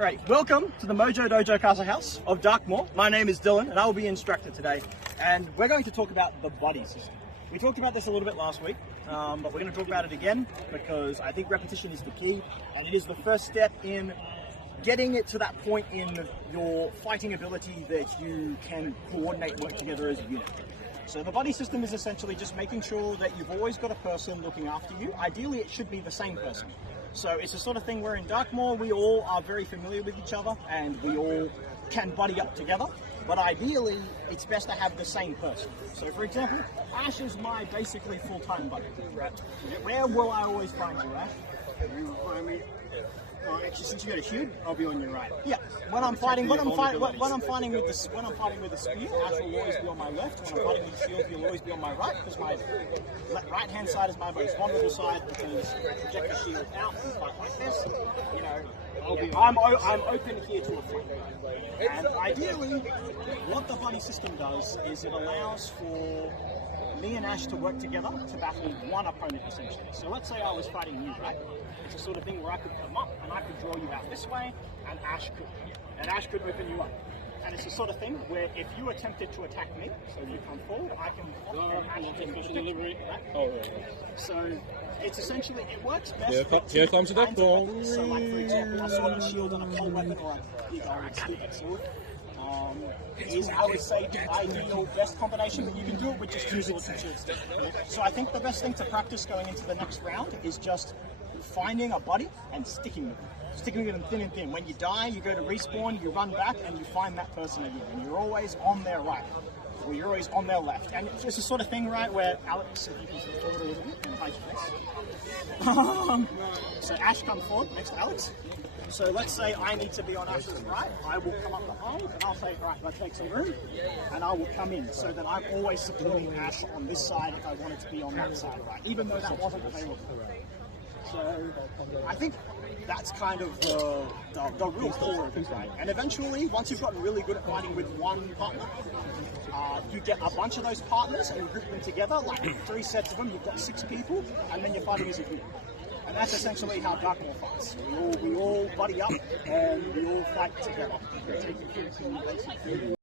Right, welcome to the Mojo Dojo Castle House of Darkmoor. My name is Dylan and I will be your instructor today. And we're going to talk about the body system. We talked about this a little bit last week, but we're going to talk about it again because I think repetition is the key and it is the first step in getting it to that point in your fighting ability that you can coordinate work together as a unit. So the body system is essentially just making sure that you've always got a person looking after you. Ideally, it should be the same person. So it's the sort of thing where in Darkmoor, we all are very familiar with each other and we all can buddy up together. But ideally, it's best to have the same person. So for example, Ash is my basically full-time buddy. Right? Where will I always find you, Ash? You find me. Actually, since you got a shield, I'll be on your right. Yeah. When I'm fighting with the spear, Ash will always be on my left. When I'm fighting with the shield, he'll always be on my right because my right-hand side is my most vulnerable side because project the shield out and fight like this. You know, I'm open here to a fight. And ideally, what the buddy system does is it allows for me and Ash to work together to battle one opponent essentially. So let's say I was fighting you, right? It's the sort of thing where I could come up and I could draw you out this way and Ash could open you up. And it's the sort of thing where if you attempted to attack me, so you come forward, I can delivery. Right? Oh, yeah. So it's essentially, it works best. Here comes the death ball. So like for example, a sword and shield and a cold weapon or a big old stupid sword. Is, I would say, the ideal best combination, but you can do it with just two swords and shields. So I think the best thing to practice going into the next round is just finding a buddy and sticking with them. Sticking with them thin and thin. When you die, you go to respawn, you run back, and you find that person again. And you're always on their right, or you're always on their left. And it's the sort of thing, right, where Alex, if you can step forward a little bit and hide your face. So Ash, come forward next to Alex. So let's say I need to be on Ash's right, I will come up behind and I'll say, right, let's take some room, and I will come in so that I'm always supporting Ash on this side if I wanted to be on that side, right, even though that wasn't available. So I think that's kind of the real core of it, right? And eventually, once you've gotten really good at fighting with one partner, you get a bunch of those partners and you group them together, like 3 sets of them, you've got 6 people, and then you're fighting as a unit. And that's essentially how Darkmoor fights. We all buddy up and we all fight together.